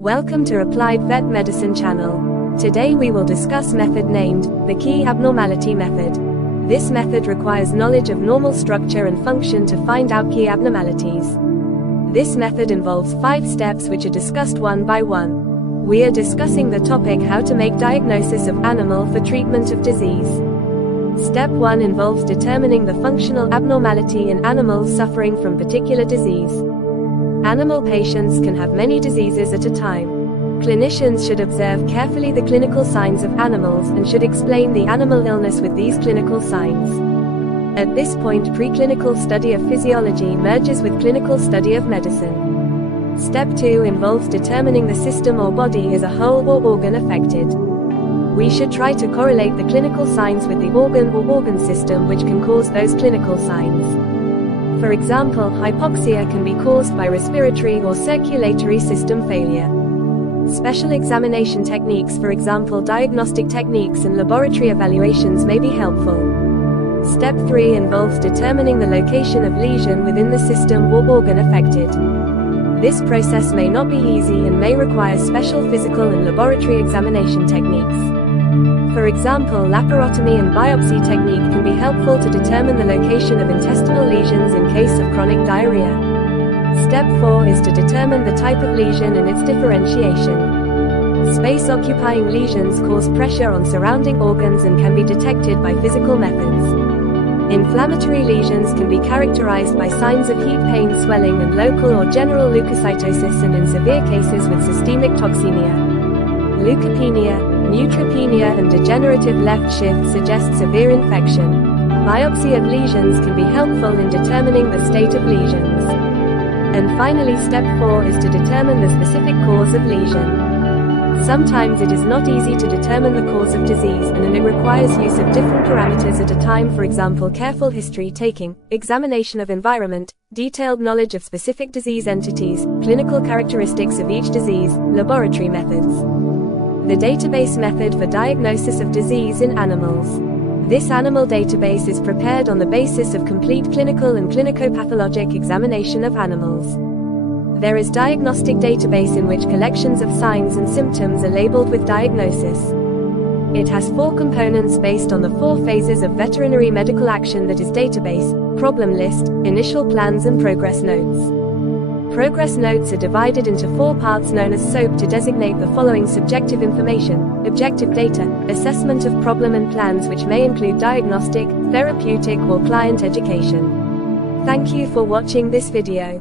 Welcome to Applied Vet Medicine channel. Today we will discuss method named the key abnormality method. This method requires knowledge of normal structure and function to find out key abnormalities. This method involves 5 steps which are discussed one by one. We are discussing the topic how to make diagnosis of animal for treatment of disease. Step 1 involves determining the functional abnormality in animals suffering from particular disease. Animal patients can have many diseases at a time. Clinicians should observe carefully the clinical signs of animals and should explain the animal illness with these clinical signs. At this point, preclinical study of physiology merges with clinical study of medicine. Step 2 involves determining the system or body as a whole or organ affected. We should try to correlate the clinical signs with the organ or organ system which can cause those clinical signs. For example, hypoxia can be caused by respiratory or circulatory system failure. Special examination techniques, for example diagnostic techniques and laboratory evaluations, may be helpful. Step 3 involves determining the location of lesion within the system or organ affected. This process may not be easy and may require special physical and laboratory examination techniques. For example, laparotomy and biopsy technique can be helpful to determine the location of intestinal lesions in case of chronic diarrhea. Step 4 is to determine the type of lesion and its differentiation. Space-occupying lesions cause pressure on surrounding organs and can be detected by physical methods. Inflammatory lesions can be characterized by signs of heat, pain, swelling, and local or general leukocytosis, and in severe cases with systemic toxemia. Leukopenia, neutropenia, and degenerative left shift suggest severe infection. Biopsy of lesions can be helpful in determining the state of lesions. And finally, step 4 is to determine the specific cause of lesion. Sometimes it is not easy to determine the cause of disease, and it requires use of different parameters at a time, for example careful history taking, examination of environment, detailed knowledge of specific disease entities, clinical characteristics of each disease, laboratory methods. The database method for diagnosis of disease in animals. This animal database is prepared on the basis of complete clinical and clinicopathologic examination of animals. There is diagnostic database in which collections of signs and symptoms are labeled with diagnosis. It has 4 components based on the 4 phases of veterinary medical action, that is database, problem list, initial plans, and progress notes. Progress notes are divided into 4 parts known as SOAP to designate the following: subjective information, objective data, assessment of problem, and plans, which may include diagnostic, therapeutic, or client education. Thank you for watching this video.